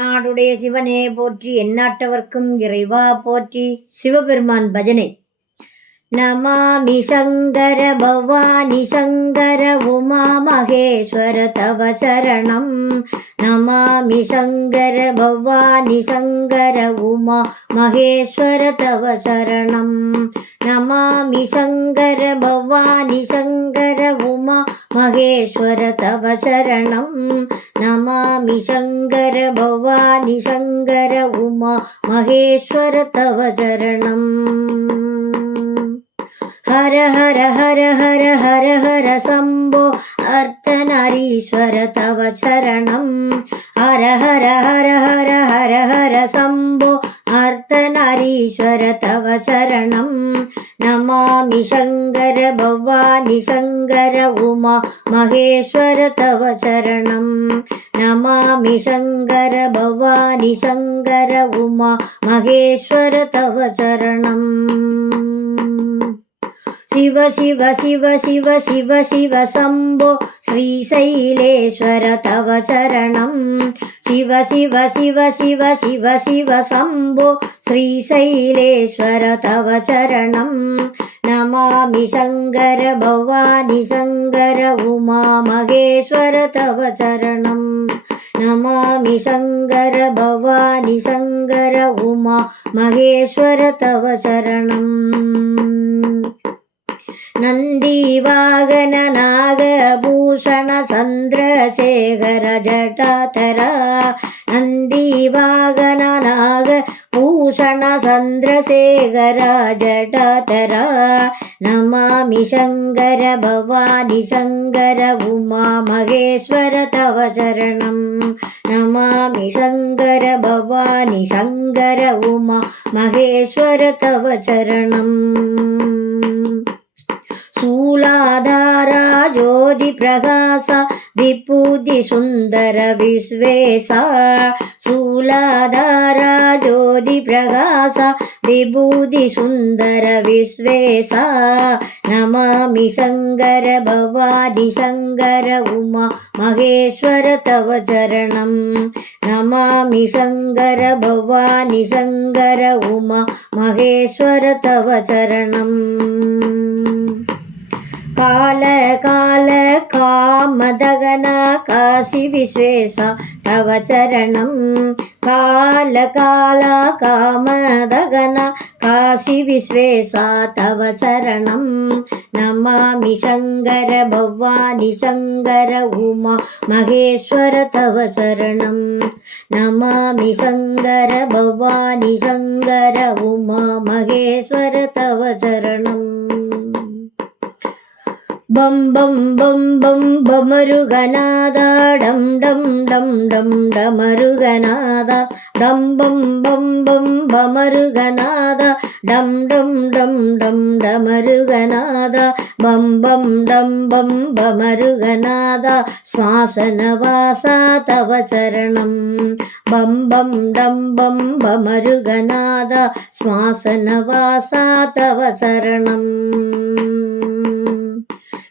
நாடுடைய சிவனே போற்றி, எந்நாட்டவர்க்கும் இறைவா போற்றி. சிவபெருமான் பஜனை. நமாமி சங்கர பவானி சங்கர உமா மகேஸ்வர தவ சரணம். நமாமி சங்கர பவானி சங்கர உமா மகேஸ்வர தவ சரணம். நமாமி சங்கர பவானி சங்கர உமா மகேஸ்வர தவ சரணம். நமாமி சங்கர பவானி சங்கர உமா மகேஸ்வர தவ சரணம். हर हर हर हर हर हर शंभो अर्धनारीश्वर तव चरणं. हर हर हर हर हर हर शंभो अर्धनारीश्वर तव चरणं. नमामि शंकर भवानी शंकर उमा महेश्वर तव चरणं. नमामि शंकर भवानी शंकर उमा महेश्वर तव चरणं. शिव शिव शिव शिव शिव शिव शंभो श्रीशैलेश्वर तव चरणं. शिव शिव शिव शिव शिव शिव शंभो श्रीशैलेश्वर तव चरणं. नमामि शंकर भवानी शंकर उमा महेश्वर तव चरणं. नमामि शंकर भवानी शंकर उमा महेश्वर तव चरणं. नंदीवाहन नागभूषण चंद्रशेखर जटाधरा. नंदीवाहन नागभूषण चंद्रशेखर जटाधरा. नमामि शंकर भवानी शंकर उमा महेश्वर तव चरणं. नमामि शंकर भवानी शंकर उमा महेश्वर तव चरणं. शूलाधारा ज्योति प्रकाश विभूति सुंदर विश्वेशा. शूलाधारा ज्योति प्रकाश विभूति सुंदर विश्वेशा. नमामि शंकर भवानी शंकर उमा महेश्वर तव चरणं. नमामि शंकर भवानी शंकर उमा महेश्वर तव चरणं. काल काल कामदगन काशी विश्वेशा तव चरणं. काल काल कामदगन काशी विश्वेशा तव चरणं. नमामि शंकर भवानी शंकर उमा महेश्वर तव चरणं. नमामि शंकर भवानी शंकर उमा महेश्वर तव चरणं. बम बम बम बम बमरुगनादा डम डम डम डम डमरुगनादा. डम बम बम बम बमरुगनादा डम डम डम डम डमरुगनादा. बम बम डम बम बमरुगनादा श्वासनवासा तव चरणं. बम बम डम बम बमरुगनादा श्वासनवासा तव चरणं.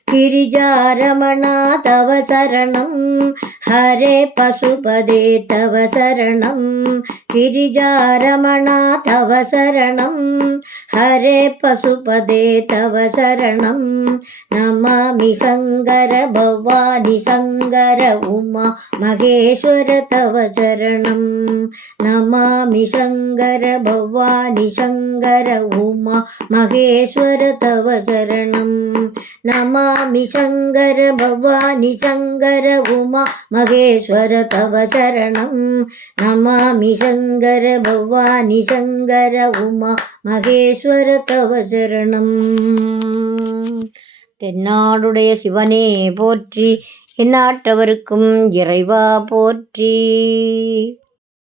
गिरिजारमणा तव चरणं. हरे पशुपदे तव शरणं. गिरिजारमणा तव शरणं. हरे पशुपदे तव शरणं. नमामि शंकर भवानी शंकर उमा महेश्वर तव चरणं. नमामि शंकर भवानी शंकर उमा महेश्वर तव चरणं. नमामि शंकर भवानी शंकर उमा महेश्वर तव शरणं. नमामि शंकर भवानी शंकर उमा महेश्वर तव शरणं. தென்னாடுடைய சிவனே போற்றி, எந்நாட்டவர்க்கும் இறைவா போற்றி.